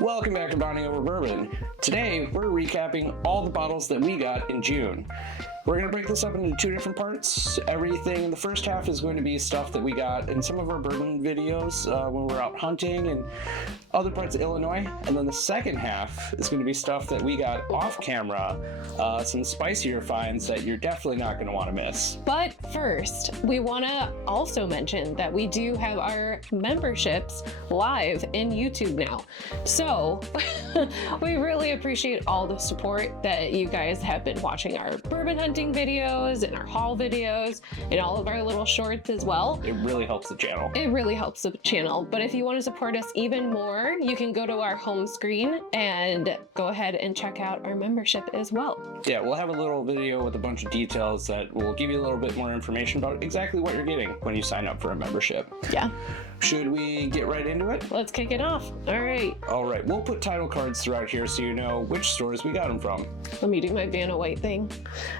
Welcome back to Bonding Over Bourbon. Today, we're recapping all the bottles that we got in June. We're going to break this up into two different parts. Everything in the first half is going to be stuff that we got in some of our bourbon videos when we're out hunting and other parts of Illinois. And then the second half is going to be stuff that we got off camera, some spicier finds that you're definitely not going to want to miss. But first, we want to also mention that we do have our memberships live in YouTube now. So we really appreciate all the support that you guys have been watching our bourbon hunting videos and our haul videos and all of our little shorts as well. It really helps the channel. It really helps the channel. But if you want to support us even more, you can go to our home screen and go ahead and check out our membership as well. Yeah, we'll have a little video with a bunch of details that will give you a little bit more information about exactly what you're getting when you sign up for a membership. Yeah. Should we get right into it? Let's kick it off. All right. All right. We'll put title cards throughout here so you know which stores we got them from. Let me do my Vanna White thing.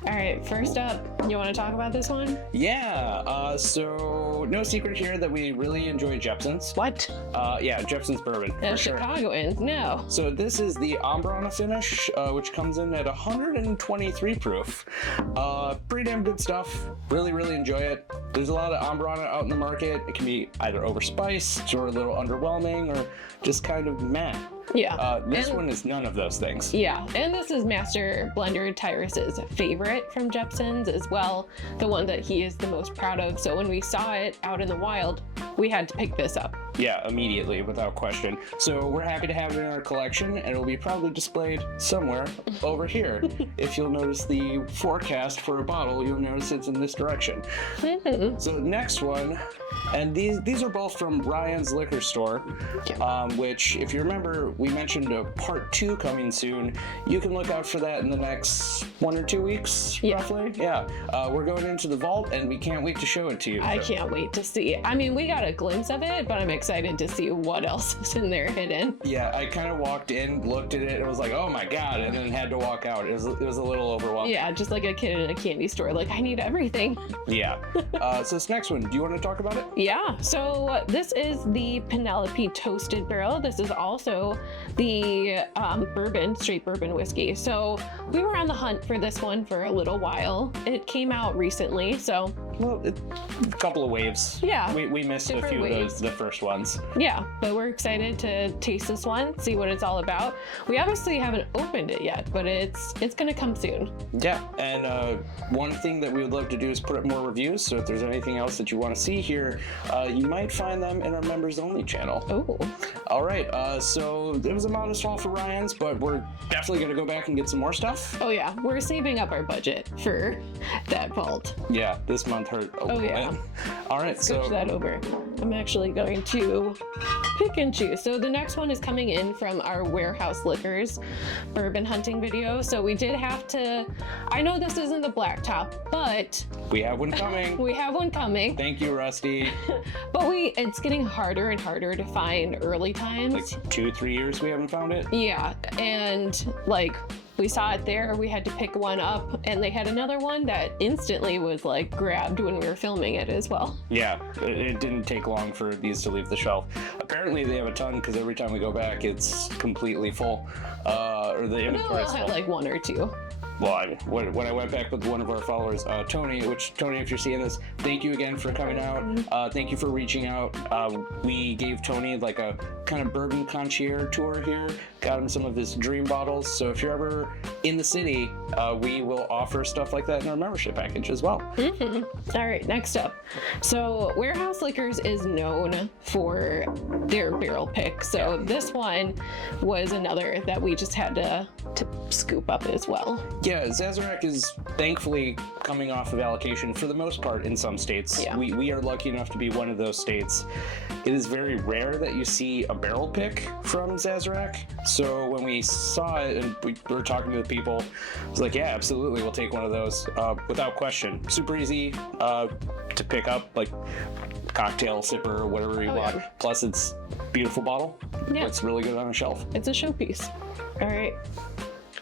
All right. First up, you want to talk about this one? Yeah. So no secret here that we really enjoy Jeppson's. What? Yeah, Jeppson's bourbon. As Chicagoans, no. So this is the Ambrana finish, which comes in at 123 proof. Pretty damn good stuff. Really, really enjoy it. There's a lot of Ambrana out in the market. It can be either overspiced or a little underwhelming or just kind of meh. Yeah. This one is none of those things. Yeah, and this is Master Blender Tyrus's favorite from Jeppson's as well, the one that he is the most proud of. So when we saw it out in the wild, we had to pick this up. Yeah, immediately, without question. So we're happy to have it in our collection, and it'll be probably displayed somewhere over here. If you'll notice the forecast for a bottle, you'll notice it's in this direction. So the next one, and these are both from Ryan's Liquor Store, which, if you remember, we mentioned a part 2 coming soon. You can look out for that in the next 1 or 2 weeks, roughly. Yeah. We're going into the vault, and we can't wait to show it to you. I can't wait to see. I mean, we got a glimpse of it, but I'm excited to see what else is in there hidden. Yeah, I kind of walked in, looked at it, and was like, oh my god, and then had to walk out. It was a little overwhelming. Yeah, just like a kid in a candy store. Like, I need everything. Yeah. So this next one, do you want to talk about it? Yeah, so this is the Penelope Toasted Barrel. This is also the straight bourbon whiskey. So we were on the hunt for this one for a little while. It came out recently, so. Well, a couple of waves. Yeah. We missed a few of those, the first ones. Yeah, but we're excited to taste this one, see what it's all about. We obviously haven't opened it yet, but it's gonna come soon. Yeah, and one thing that we would love to do is put up more reviews, so if there's anything else that you want to see here, you might find them in our members only channel. Oh. All right, so it was a modest haul for Ryan's, but we're definitely gonna go back and get some more stuff. Oh yeah, we're saving up our budget for that vault. Yeah, this month hurt a little bit. All right, Let's switch that over. I'm actually going to pick and choose. So the next one is coming in from our Warehouse Liquors bourbon hunting video. So we did have to, I know this isn't the black top, but we have one coming. We have one coming. Thank you, Rusty. But it's getting harder and harder to find early times. Like 2-3 years we haven't found it? Yeah, and like we saw it there, we had to pick one up, and they had another one that instantly was like grabbed when we were filming it as well. Yeah, it didn't take long for these to leave the shelf. Apparently they have a ton because every time we go back it's completely full. Or the inventory is full. Like 1 or 2. Well, when I went back with one of our followers, Tony, if you're seeing this, thank you again for coming out. Thank you for reaching out. We gave Tony like a kind of bourbon concierge tour here, got him some of his dream bottles. So if you're ever in the city, we will offer stuff like that in our membership package as well. All right, next up. So Warehouse Liquors is known for their barrel pick. So this one was another that we just had to scoop up as well. Yeah, Sazerac is thankfully coming off of allocation for the most part in some states. Yeah. We are lucky enough to be one of those states. It is very rare that you see a barrel pick from Sazerac. So when we saw it and we were talking to the people, I was like, yeah, absolutely, we'll take one of those without question. Super easy to pick up, like cocktail sipper or whatever you want. Yeah. Plus it's a beautiful bottle. Yeah. It's really good on a shelf. It's a showpiece. All right.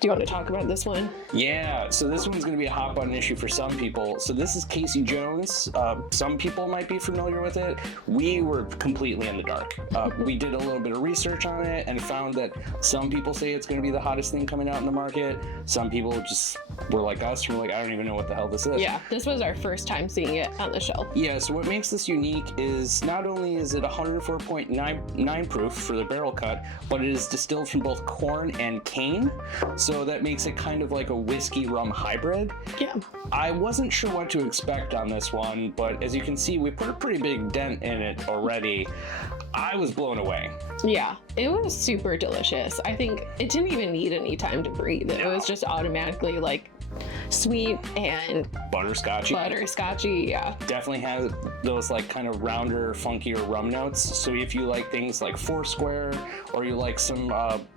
Do you want to talk about this one? Yeah, so this one's going to be a hot button issue for some people. So this is Casey Jones. Some people might be familiar with it. We were completely in the dark. We did a little bit of research on it and found that some people say it's going to be the hottest thing coming out in the market. Some people just were like us. We're like, I don't even know what the hell this is. Yeah, this was our first time seeing it on the shelf. Yeah, so what makes this unique is not only is it 104.9 proof for the barrel cut, but it is distilled from both corn and cane. So that makes it kind of like a whiskey rum hybrid. Yeah. I wasn't sure what to expect on this one, but as you can see, we put a pretty big dent in it already. I was blown away. Yeah, it was super delicious. I think it didn't even need any time to breathe. It was just automatically like sweet and butterscotchy. Yeah, definitely has those like kind of rounder, funkier rum notes. So if you like things like Foursquare, or you like some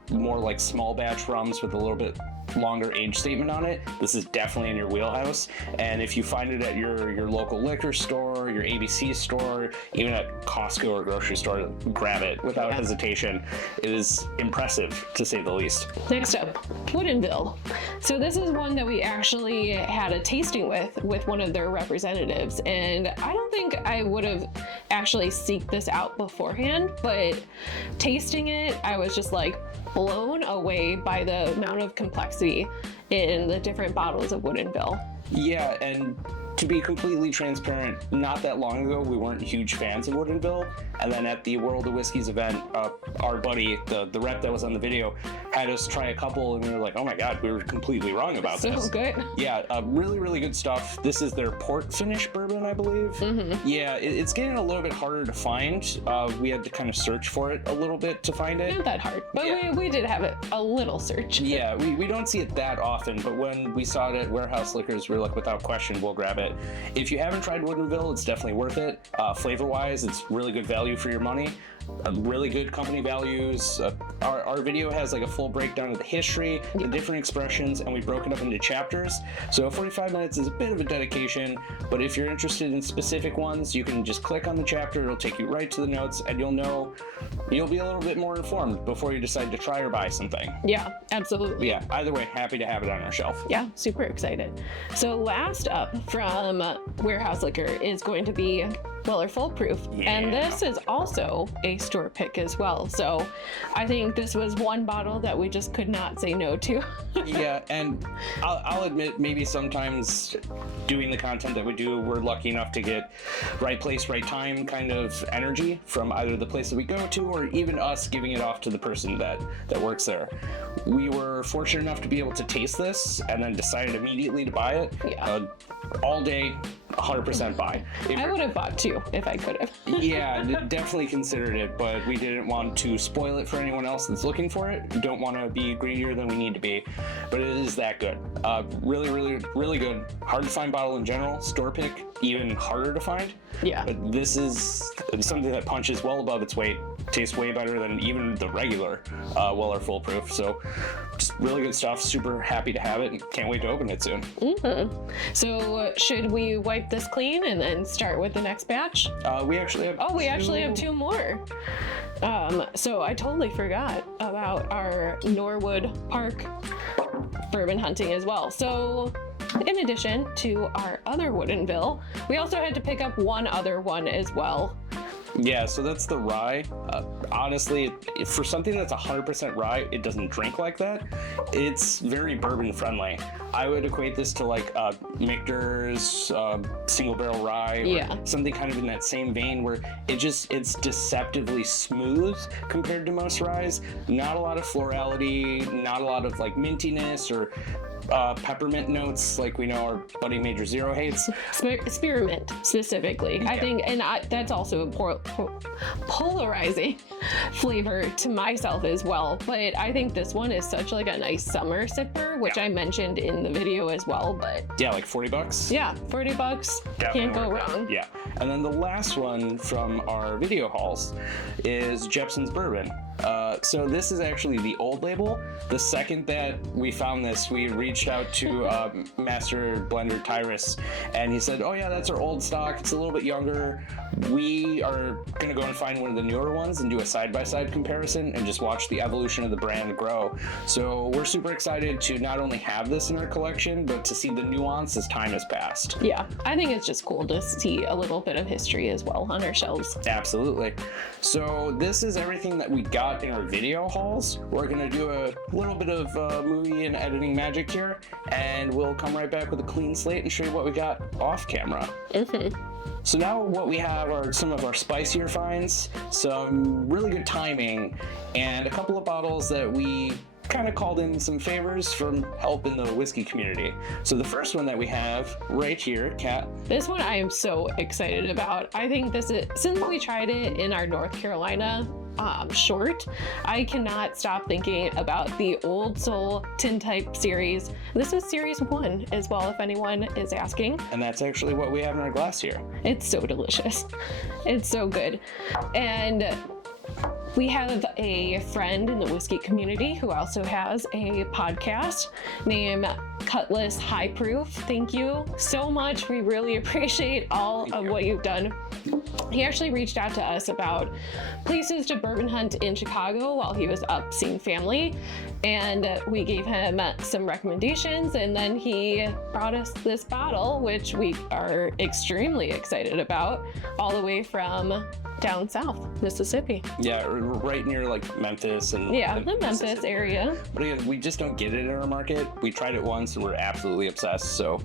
more like small batch rums with a little bit longer age statement on it, this is definitely in your wheelhouse. And if you find it at your local liquor store, your ABC store, even at Costco or grocery store, grab it without hesitation. It is impressive, to say the least. Next up, Woodinville. So this is one that we actually had a tasting with one of their representatives, and I don't think I would have actually seeked this out beforehand, but tasting it, I was just like blown away by the amount of complexity in the different bottles of Woodinville. Yeah, and to be completely transparent, not that long ago, we weren't huge fans of Woodinville. And then at the World of Whiskeys event, our buddy, the rep that was on the video, had us try a couple, and we were like, oh my God, we were completely wrong about this. So good. Yeah, really, really good stuff. This is their port finish bourbon, I believe. Mm-hmm. Yeah, it's getting a little bit harder to find. We had to kind of search for it a little bit to find it. Not that hard, but we did have a little search. Yeah, we don't see it that often, but when we saw it at Warehouse Liquors, we were like, without question, we'll grab it. If you haven't tried Woodinville, it's definitely worth it. Flavor-wise, it's really good value for your money. Really good company values. Our video has like a full breakdown of the history, the different expressions, and we broke it up into chapters. So 45 minutes is a bit of a dedication, but if you're interested in specific ones, you can just click on the chapter. It'll take you right to the notes, and you'll be a little bit more informed before you decide to try or buy something. Yeah, absolutely. But yeah, either way, happy to have it on our shelf. Yeah, super excited. So last up from Warehouse Liquor is going to be Weller Full Proof, and this is also a store pick as well. So I think this was one bottle that we just could not say no to. Yeah, and I'll admit, maybe sometimes doing the content that we do, we're lucky enough to get right place, right time kind of energy from either the place that we go to, or even us giving it off to the person that works there. We were fortunate enough to be able to taste this and then decided immediately to buy it. Yeah. All day, 100% buy. I would have bought two if I could have. Yeah, definitely considered it, but we didn't want to spoil it for anyone else that's looking for it. We don't want to be greedier than we need to be, but it is that good. Really, really, really good. Hard to find bottle in general. Store pick, even harder to find. Yeah. But this is something that punches well above its weight. Tastes way better than even the regular Weller Full Proof. So just really good stuff. Super happy to have it and can't wait to open it soon. Mm-hmm. So should we wipe this clean and then start with the next batch? We actually have two more. So I totally forgot about our Norwood Park bourbon hunting as well. So in addition to our other Woodinville, we also had to pick up one other one as well. Yeah, so that's the rye. Honestly, for something that's 100% rye, it doesn't drink like that. It's very bourbon friendly. I would equate this to like Michter's single barrel rye, or something kind of in that same vein, where it's deceptively smooth compared to most ryes. Not a lot of florality, not a lot of like mintiness or peppermint notes like we know our buddy Major Zero hates. Spearmint specifically. I think, and that's also a polarizing flavor to myself as well. But I think this one is such like a nice summer sipper, which I mentioned in the video as well. But yeah, like $40. Yeah, $40. Definitely can't go wrong. Yeah, and then the last one from our video hauls is Jeppson's Bourbon. So this is actually the old label. The second that we found this, we reached out to Master Blender Tyrus, and he said, oh yeah, that's our old stock. It's a little bit younger. We are we're going to go and find one of the newer ones and do a side-by-side comparison and just watch the evolution of the brand grow. So we're super excited to not only have this in our collection, but to see the nuance as time has passed. Yeah, I think it's just cool to see a little bit of history as well on our shelves. Absolutely. So this is everything that we got in our video hauls. We're going to do a little bit of movie and editing magic here, and we'll come right back with a clean slate and show you what we got off camera. So now what we have are some of our spicier finds, some really good timing, and a couple of bottles that we kind of called in some favors from help in the whiskey community. So the first one that we have right here, Kat. This one I am so excited about. I think this is, since we tried it in our North Carolina short, I cannot stop thinking about the Old Soul Tintype series. This is series 1 as well, if anyone is asking. And that's actually what we have in our glass here. It's so delicious. It's so good. And we have a friend in the whiskey community who also has a podcast named Cutlass High Proof. Thank you so much. We really appreciate all of what you've done. He actually reached out to us about places to bourbon hunt in Chicago while he was up seeing family, and we gave him some recommendations, and then he brought us this bottle, which we are extremely excited about, all the way from down south, Mississippi. Yeah, right near like Memphis and the Memphis area. But again, we just don't get it in our market. We tried it once and we're absolutely obsessed. So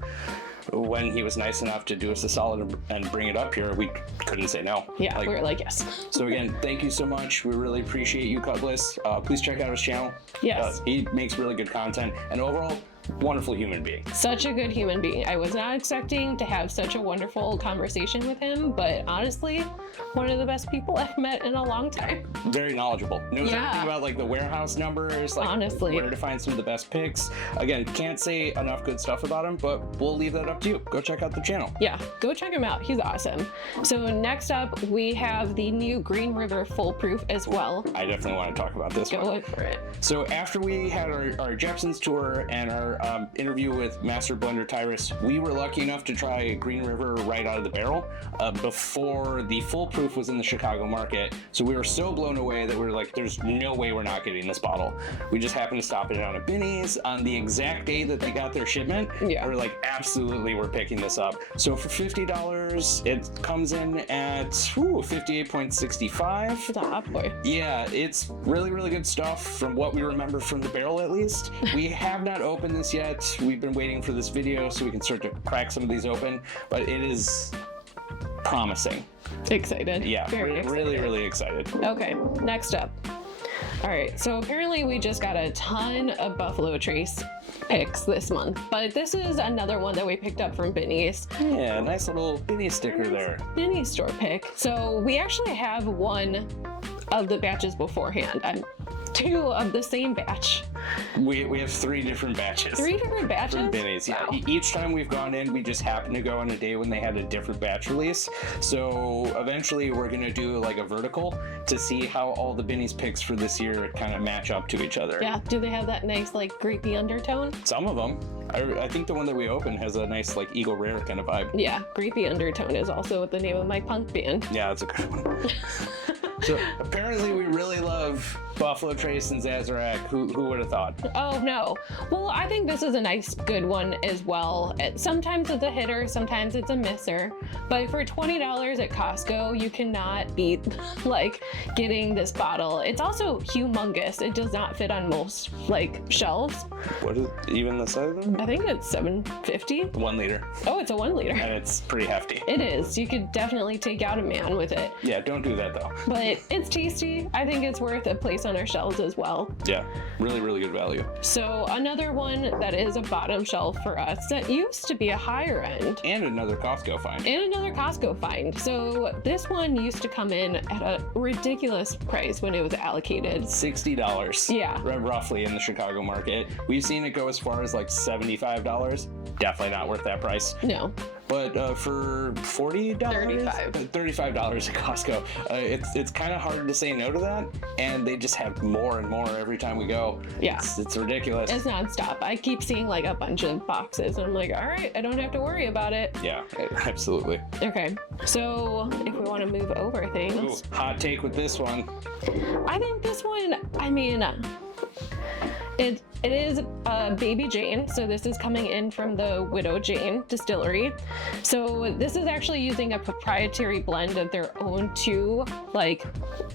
when he was nice enough to do us a solid and bring it up here, we couldn't say no. Yeah, we were like, yes. So again, thank you so much. We really appreciate you, Cutlass. Please check out his channel. Yes. He makes really good content, and overall, wonderful human being. Such a good human being. I was not expecting to have such a wonderful conversation with him, but honestly, one of the best people I've met in a long time. Very knowledgeable. Knows everything about like the warehouse numbers, like honestly, where to find some of the best picks. Again, can't say enough good stuff about him, but we'll leave that up to you. Go check out the channel. Yeah, go check him out. He's awesome. So next up, we have the new Green River Foolproof as well. I definitely want to talk about this one. Go for it. So after we had our Jepson's tour and our interview with Master Blender Tyrus, we were lucky enough to try Green River right out of the barrel before the Foolproof was in the Chicago market. So we were so blown away that we were like, there's no way we're not getting this bottle. We just happened to stop it down at Binny's on the exact day that they got their shipment. Yeah. We were like, absolutely, we're picking this up. So for $50, it comes in at 58.65. It's a hot boy. Yeah, it's really, really good stuff from what we remember from the barrel, at least. We have not opened this yet. We've been waiting for this video so we can start to crack some of these open, but it is promising. Excited. Yeah, very excited. Really, really excited. Okay, next up. All right, so apparently we just got a ton of Buffalo Trace picks this month, but this is another one that we picked up from Binny's. Yeah, nice little Binny's sticker there. Binny's store pick. So we actually have one of the batches beforehand. Two of the same batch. We have 3 different batches. 3 different batches? From Binny's, yeah. Wow. Each time we've gone in, we just happen to go on a day when they had a different batch release. So eventually we're going to do like a vertical to see how all the Binny's picks for this year kind of match up to each other. Yeah, do they have that nice like grapey undertone? Some of them. I think the one that we opened has a nice like Eagle Rare kind of vibe. Yeah, grapey undertone is also the name of my punk band. Yeah, that's a good one. So apparently we really love Buffalo Trace and Sazerac. Who would have thought? Oh no. Well, I think this is a nice good one as well. Sometimes it's a hitter, sometimes it's a misser. But for $20 at Costco, you cannot beat like getting this bottle. It's also humongous. It does not fit on most like shelves. What is even the size of them? I think it's $7.50. 1 liter. Oh, it's a 1 liter. And it's pretty hefty. It is. You could definitely take out a man with it. Yeah, don't do that though. But it's tasty. I think it's worth a place on our shelves as well. Yeah, really, really good value. So another one that is a bottom shelf for us that used to be a higher end. And another Costco find. And another Costco find. So this one used to come in at a ridiculous price when it was allocated. $60. Yeah. Roughly in the Chicago market. We've seen it go as far as like $75. Definitely not worth that price. No. But for $40, $35 at Costco, it's kind of hard to say no to that. And they just have more and more every time we go. Yeah. It's ridiculous. It's nonstop. I keep seeing like a bunch of boxes, and I'm like, all right, I don't have to worry about it. Yeah, absolutely. Okay, so if we want to move over things. Ooh, hot take with this one. I think this one, I mean, it is Baby Jane, so this is coming in from the Widow Jane distillery. So this is actually using a proprietary blend of their own two like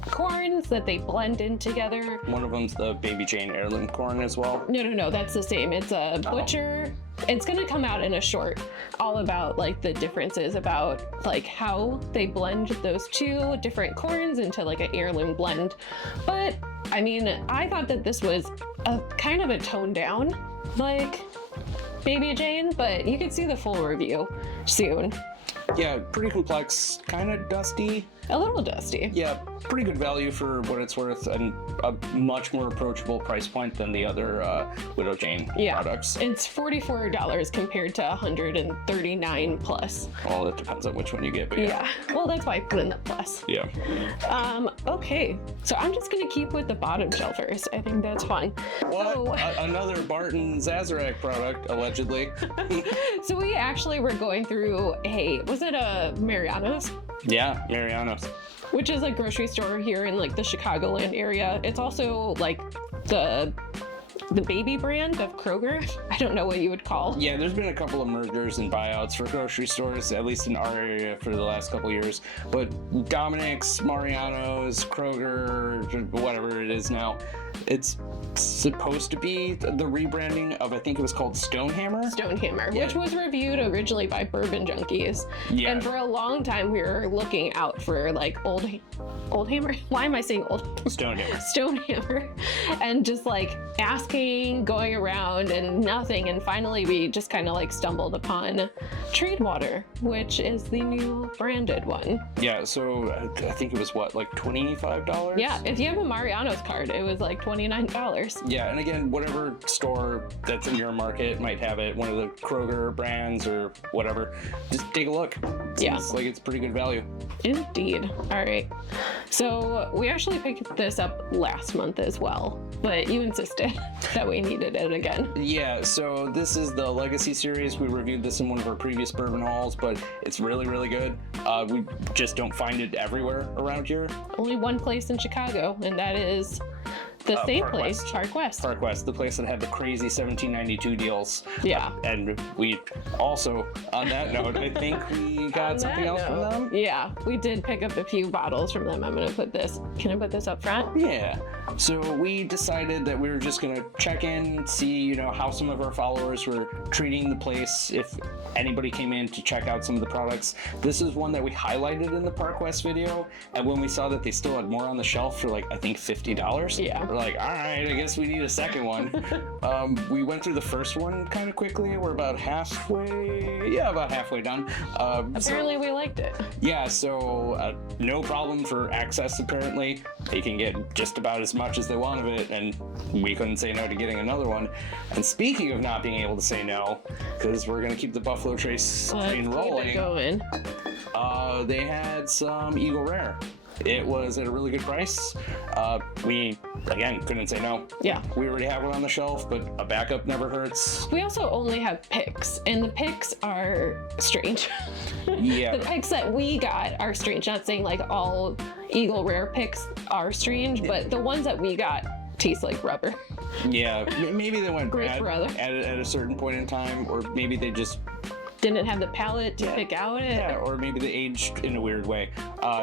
corns that they blend in together. One of them's the Baby Jane heirloom corn as well. No, that's the same. It's a butcher. It's gonna come out in a short all about like the differences about like how they blend those two different corns into like an heirloom blend. But I mean, I thought that this was a kind of a toned down like Baby Jane, but you can see the full review soon. Yeah, pretty complex, kind of dusty. A little dusty. Yeah, pretty good value for what it's worth, and a much more approachable price point than the other Widow Jane products. It's $44 compared to $139 plus. Well, that depends on which one you get, but yeah. Well, that's why I put in the plus. Yeah. Okay, so I'm just gonna keep with the bottom shelfers. I think that's fun. What? So, Another Barton Sazerac product, allegedly. so we actually were going through was it a Mariano's? Yeah, Mariano's. Which is a grocery store here in like the Chicagoland area. It's also like the baby brand of Kroger. I don't know what you would call. Yeah, there's been a couple of mergers and buyouts for grocery stores, at least in our area for the last couple of years. But Dominic's, Mariano's, Kroger, whatever it is now, it's supposed to be the rebranding of, I think it was called Stonehammer, which was reviewed originally by Bourbon Junkies. Yeah. And for a long time we were looking out for like old hammer. Why am I saying old? Stonehammer. And just like asking, going around and nothing. And finally we just kind of like stumbled upon Tradewater, which is the new branded one. Yeah, so I think it was what, like $25? Yeah, if you have a Mariano's card, it was like $29. Yeah, and again, whatever store that's in your market might have it, one of the Kroger brands or whatever, just take a look. Seems like it's pretty good value. Indeed. All right. So we actually picked this up last month as well, but you insisted that we needed it again. Yeah, so this is the Legacy series. We reviewed this in one of our previous bourbon hauls, but it's really, really good. We just don't find it everywhere around here. Only one place in Chicago, and that is the same Park place, West. Park West, the place that had the crazy 1792 deals. Yeah. And we also, on that note, I think we got something else from them. Yeah, we did pick up a few bottles from them. Can I put this up front? Yeah. So we decided that we were just going to check in, see, how some of our followers were treating the place, if anybody came in to check out some of the products. This is one that we highlighted in the Park West video, and when we saw that they still had more on the shelf for I think $50, we're like, all right, I guess we need a second one. We went through the first one kind of quickly. We're about halfway done. Apparently we liked it. Yeah, so no problem for access, apparently. They can get just about as much as they want of it, and we couldn't say no to getting another one. And speaking of not being able to say no, because we're going to keep the Buffalo Trace train rolling, they had some Eagle Rare. It was at a really good price. We, again, couldn't say no. Yeah. We already have one on the shelf, but a backup never hurts. We also only have picks, and the picks are strange. Yeah. The picks that we got are strange. Not saying all Eagle Rare picks are strange, but the ones that we got taste like rubber. Yeah, maybe they went bad at a certain point in time, or maybe they just didn't have the palate to pick out it. Yeah, or maybe they aged in a weird way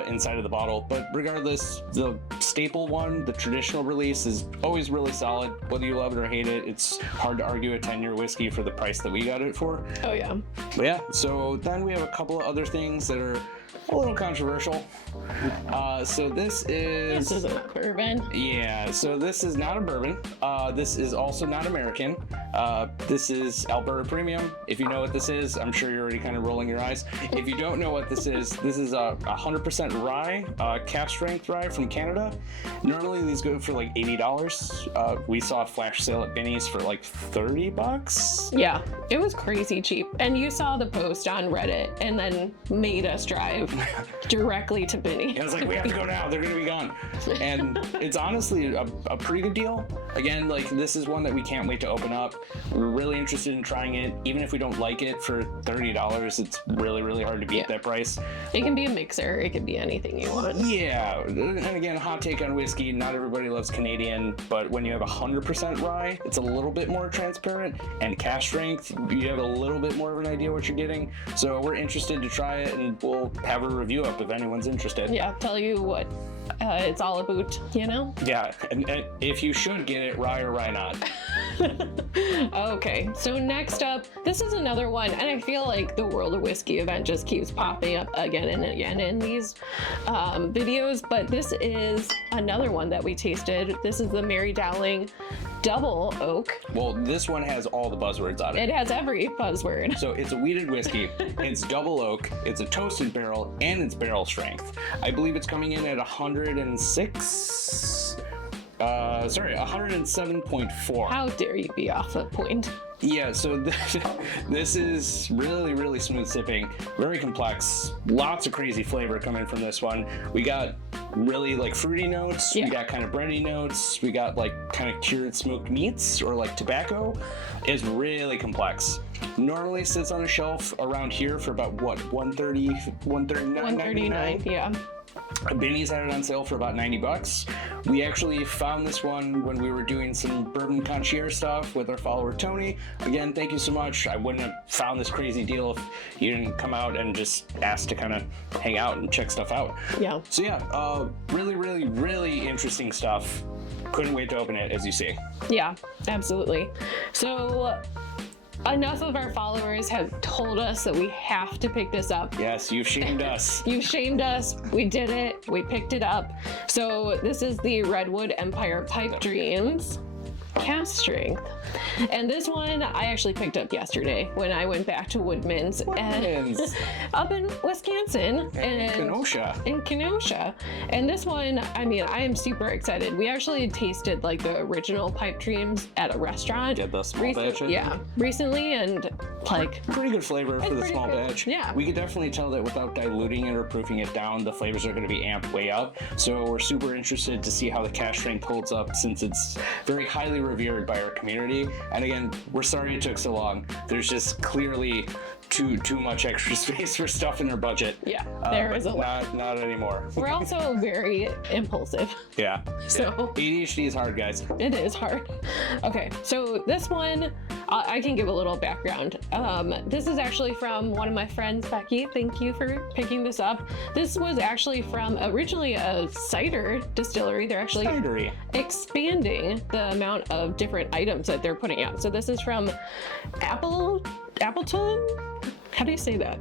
inside of the bottle. But regardless, the staple one, the traditional release, is always really solid. Whether you love it or hate it, it's hard to argue a 10-year whiskey for the price that we got it for. Oh, yeah. But yeah, so then we have a couple of other things that are a little controversial. So this is a bourbon. Yeah, so this is not a bourbon. This is also not American. This is Alberta Premium. If you know what this is, I'm sure you're already kind of rolling your eyes. If you don't know what this is a 100% rye, cask strength rye from Canada. Normally these go for like $80. We saw a flash sale at Binny's for like $30. Yeah, it was crazy cheap. And you saw the post on Reddit and then made us drive directly to Binny. And I was like, we have to go now. They're going to be gone. And it's honestly a pretty good deal. Again, like this is one that we can't wait to open up. We're really interested in trying it. Even if we don't like it for $30, it's really, really hard to beat that price. It can be a mixer. It can be anything you want. Yeah. And again, hot take on whiskey. Not everybody loves Canadian, but when you have 100% rye, it's a little bit more transparent. And cask strength, you have a little bit more of an idea what you're getting. So we're interested to try it, and we'll have a review up if anyone's interested. Yeah, tell you what it's all about, you know? Yeah, and if you should get it, rye or rye not. Okay, so next up, this is another one, and I feel like the World of Whiskey event just keeps popping up again and again in these videos, but this is another one that we tasted. This is the Mary Dowling Double Oak. Well, this one has all the buzzwords on it. It has every buzzword. So it's a wheated whiskey, it's double oak, it's a toasted barrel, and it's barrel strength. I believe it's coming in at 107.4. How dare you be off the point? Yeah, so this is really, really smooth sipping, very complex, lots of crazy flavor coming from this one. We got really like fruity notes, we got kind of bready notes, we got like kind of cured smoked meats or like tobacco. It's really complex. Normally sits on a shelf around here for about what, $139, yeah. Binny's had it on sale for about $90. We actually found this one when we were doing some bourbon concierge stuff with our follower Tony. Again, thank you so much. I wouldn't have found this crazy deal if you didn't come out and just ask to kind of hang out and check stuff out. Yeah. So yeah, really, really, really interesting stuff. Couldn't wait to open it, as you see. Yeah, absolutely. So enough of our followers have told us that we have to pick this up. Yes, you've shamed us. You shamed us. We did it. We picked it up. So this is the Redwood Empire Pipe Dreams cask strength. And this one I actually picked up yesterday when I went back to Woodman's and up in Wisconsin and Kenosha. In Kenosha. And this one, I mean, I am super excited. We actually tasted like the original Pipe Dreams at a restaurant. Yeah, the small batch. Yeah, recently, and like pretty good flavor for the small batch. Yeah. We could definitely tell that without diluting it or proofing it down, the flavors are going to be amped way up. So we're super interested to see how the cask strength holds up, since it's very highly revered by our community. And again, we're sorry it took so long. There's just clearly too much extra space for stuff in our budget. Yeah, there is a lot. Not anymore. We're also very impulsive. Yeah. So ADHD is hard, guys. It is hard. Okay, so this one, I can give a little background. This is actually from one of my friends, Becky. Thank you for picking this up. This was actually from originally a cider distillery. They're actually expanding the amount of different items that they're putting out. So this is from Appleton? How do you say that?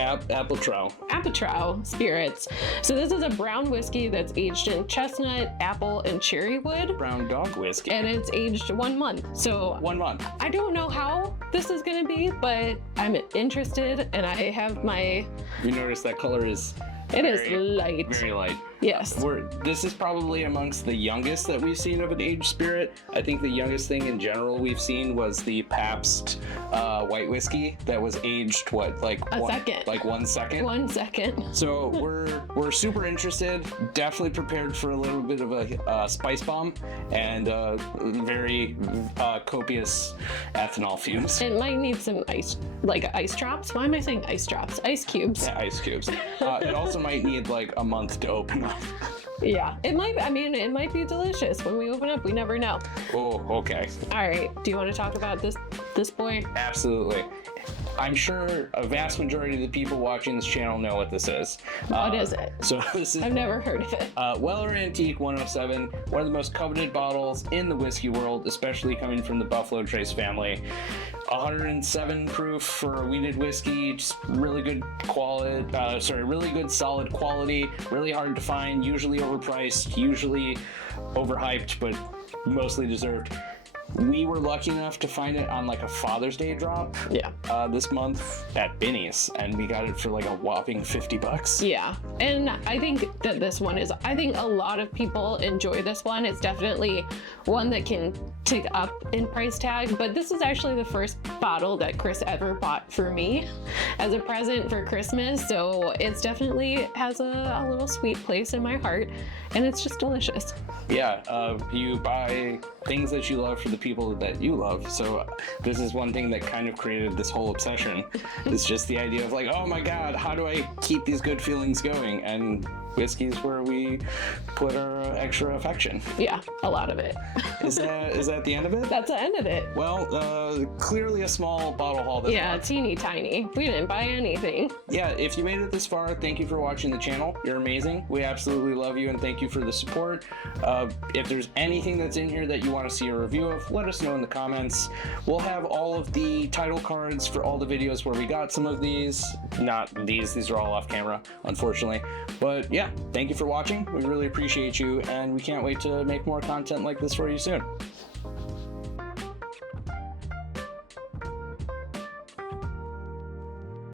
Apatrow Spirits. So this is a brown whiskey that's aged in chestnut, apple, and cherry wood. Brown dog whiskey. And it's aged 1 month. So 1 month. I don't know how this is going to be, but I'm interested, and I have my... You notice that color is... It is light. Very light. Yes. This is probably amongst the youngest that we've seen of an aged spirit. I think the youngest thing in general we've seen was the Pabst white whiskey that was aged, like 1 second? 1 second. So we're super interested, definitely prepared for a little bit of a spice bomb and very copious ethanol fumes. It might need some ice drops. Why am I saying ice drops? Ice cubes. Yeah, ice cubes. It also might need like a month to open up. Yeah, it might. I mean, it might be delicious when we open up. We never know. Oh, okay. All right. Do you want to talk about this boy? Absolutely. I'm sure a vast majority of the people watching this channel know what this is. What is it? So this is... I've never heard of it. Weller Antique 107, one of the most coveted bottles in the whiskey world, especially coming from the Buffalo Trace family. 107 proof for a wheated whiskey, just really good quality, really good solid quality, really hard to find, usually overpriced, usually overhyped, but mostly deserved. We were lucky enough to find it on like a Father's Day drop this month at Binny's, and we got it for like a whopping $50. Yeah, and I think that this one is, I think a lot of people enjoy this one. It's definitely one that can tick up in price tag, but this is actually the first bottle that Chris ever bought for me as a present for Christmas, so it's definitely has a little sweet place in my heart, and it's just delicious. Yeah, you buy things that you love for the people that you love, so this is one thing that kind of created this whole obsession. It's just the idea of like, oh my god, how do I keep these good feelings going? And whiskey's where we put our extra affection. Yeah, a lot of it. Is that the end of it? That's the end of it. Well, clearly a small bottle haul this month. Teeny tiny. We didn't buy anything. Yeah, if you made it this far, thank you for watching the channel. You're amazing. We absolutely love you, and thank you for the support. If there's anything that's in here that you want to see a review of, let us know in the comments. We'll have all of the title cards for all the videos where we got some of these. Not these are all off camera, unfortunately. But yeah, thank you for watching. We really appreciate you, and we can't wait to make more content like this for you soon.